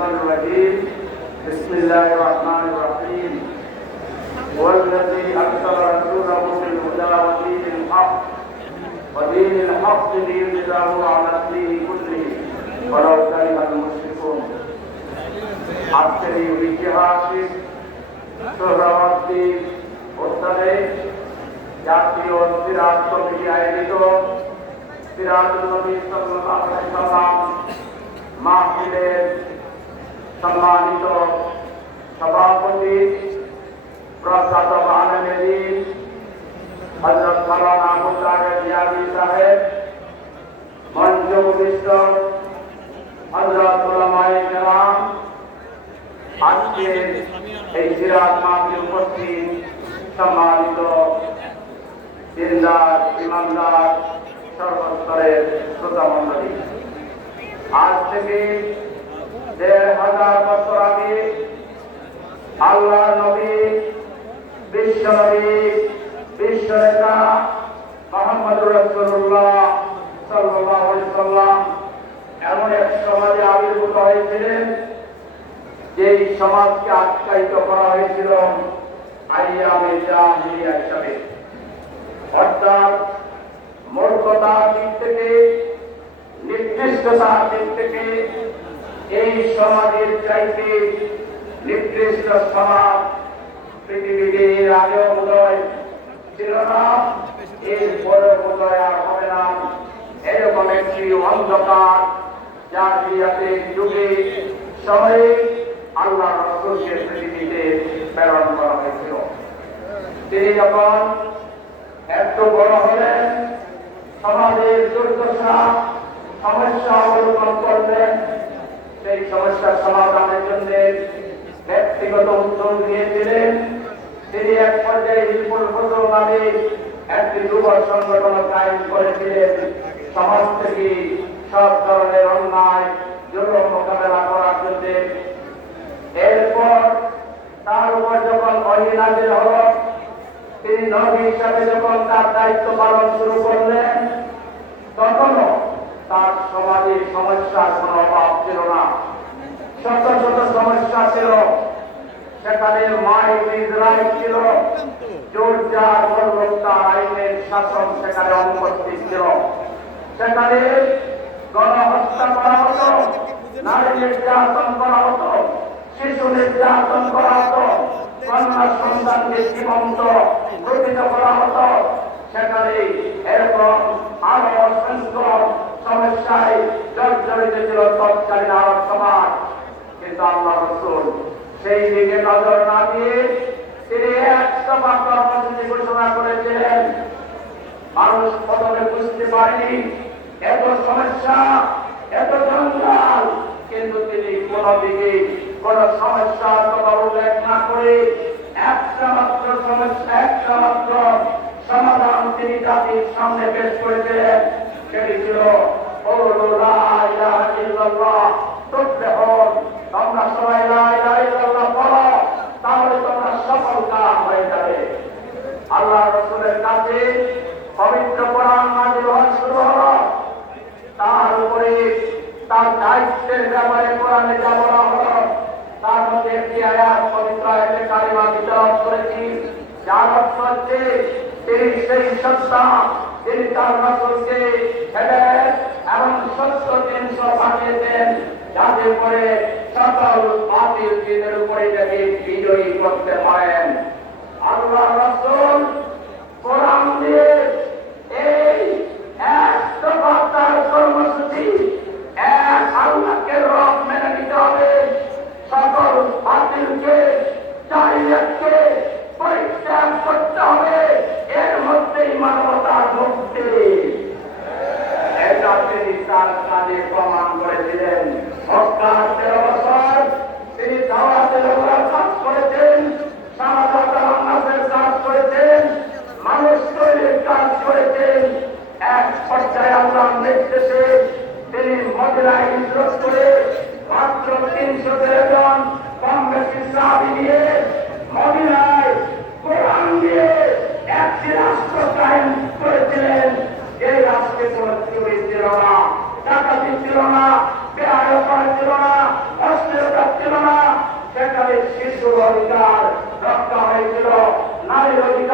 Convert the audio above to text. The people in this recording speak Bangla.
الشيطان الرجيم بسم الله الرحمن الرحيم والذي أرسل رسوله بالهدى ودين الحق ليظهره على الدين كله ولو كره المشركون আজকের এই ঐতিহাসিক সোহরাওয়ার্দী উদ্যানে জাতীয় সিরাত কমিটি আয়োজিত সিরাতুন নবী সাল্লাল্লাহু আলাইহি ওয়াসাল্লাম মাহফিলের সম্মানিত সভাপতি প্রখ্যাত আলেমে দ্বীন হযরত মাওলানা মুতাহার জিয়াবি সাহেব, মঞ্চ উপবিষ্ট হযরত উলামায়ে কেরাম, আজকে এই সিরাত মাহফিলে উপস্থিত সম্মানিত দিনদার ইমানদার সর্বস্তরের শ্রোতা মণ্ডলী, আজ থেকে ১৫০০ বছর আগে আল্লাহর নবী বিশ্বনেতা মুহাম্মদুর রাসূলুল্লাহ সাল্লাল্লাহু আলাইহি ওয়াসাল্লাম এমন এক সমাজে আবির্ভূত হয়েছিলেন যে সমাজকে আখ্যায়িত করা হয়েছিল আইয়ামে জাহিলিয়া হিসাবে। অর্থাৎ মূর্খতার দিক থেকে, নিকৃষ্টতার দিক থেকে এই সমাজের চাইতে নিকৃষ্ট সমাজ পৃথিবীতে আগেও উদয় ছিল না, এরপরে উদয় আর হবে না। এরকম একটি অন্ধকার জাহিলিয়াতের যুগে সময়ে আল্লাহ রাসূলকে পৃথিবীতে প্রেরণ করা হয়েছিল। তিনি যখন এত বড় হলেন, সমাজের দুর্দশা সমস্যা অবলম্বন করলেন, সেই সমস্যার সমাধানের জন্য ব্যক্তিগত উদ্যোগ নিয়েছিলেন। তিনি এক পর্যায়ে হিজবুল ফুতুহ নামে একটি যুবক সংগঠন কায়েম করেছিলেন, সমাজ থেকে সব ধরনের অন্যায় জুলুম মোকাবেলা করার জন্য। এরপর তার উপর যখন ওহী নাযিল হলো, তিনি নবী হিসাবে যখন তার দায়িত্ব পালন শুরু করলেন, তখনও তার সমাজে সমস্যার কোনো অভাব ছিল না। শত শত সমস্যা ছিল, সেখানে মাইনিজ রাইট ছিল, জোরজার বর্বরতা আইনের শাসন সেখানে অনুপস্থিত ছিল। সেখানে গণহত্যা করা হতো, নারী নির্যাতন করা হতো, শিশু নির্যাতন করা হতো, কন্যা সন্তানকে জীবন্ত গঠিত করা হতো। সেখানে এরকম আরো অসংখ্য সমস্যায় জর্জরিত ছিল তৎকালীন আরব সমাজ। কিন্তু আল্লাহ রাসূল সেই দিকে নজর না দিয়ে তিনি একটা কর্মসূচি ঘোষণা করেছিলেন। মানুষ প্রথমে বুঝতে পারেনি এত সমস্যা, এত জঞ্জাল, কিন্তু তিনি কোন দিকে কোন সমস্যার কথা উল্লেখ না করে একটা মাত্র সমস্যা, একটা মাত্র সমাধান তিনি জাতির সামনে পেশ করেছিলেন। সেটি ছিল তোমরা সবাই লা ইলাহা ইল্লাল্লাহ বলো, তাহলে তোমরা সফল কাম হয়ে যাবে। আল্লাহ রাসূলের কাছে পবিত্র কোরআন নাযিল হওয়া শুরু হলো। তার উপরে তার দায়িত্বের ব্যাপারে কোরআনে যা বলা হলো, তার মধ্যে একটি আয়াত পবিত্র আয়াতে কারিমা তেলাওয়াত করেছি, যার অর্থ হচ্ছে তিনি সেই সত্তা, তিনি তার রাসূলকে হেদায়েত এবং সত্য জিনিস পাঠিয়েছেন, যাতে করে সকল বাতিল জিনের উপরে তাকে বিজয়ী করতে পারেন। আল্লাহ রাসূল কোরআন দিয়ে এই একটা বার্তার কর্মসূচি, এক আল্লাহকে রব মেনে নিতে হবে, সকল বাতিলকে, জাহিলিয়াতকে পরিত্যাগ করতে হবে, এর মধ্যেই মানবতার মুক্তি। এটা তিনি তার কাজে প্রমাণ করেছিলেন। মক্কার 13 বছর তিনি দাওয়াতের উপর কাজ করেছেন, শাহাদাত নাসের কাজ করে ছিল না, সেখানে শিশুর অধিকার রক্ষা হয়েছিল, নারীর অধিকার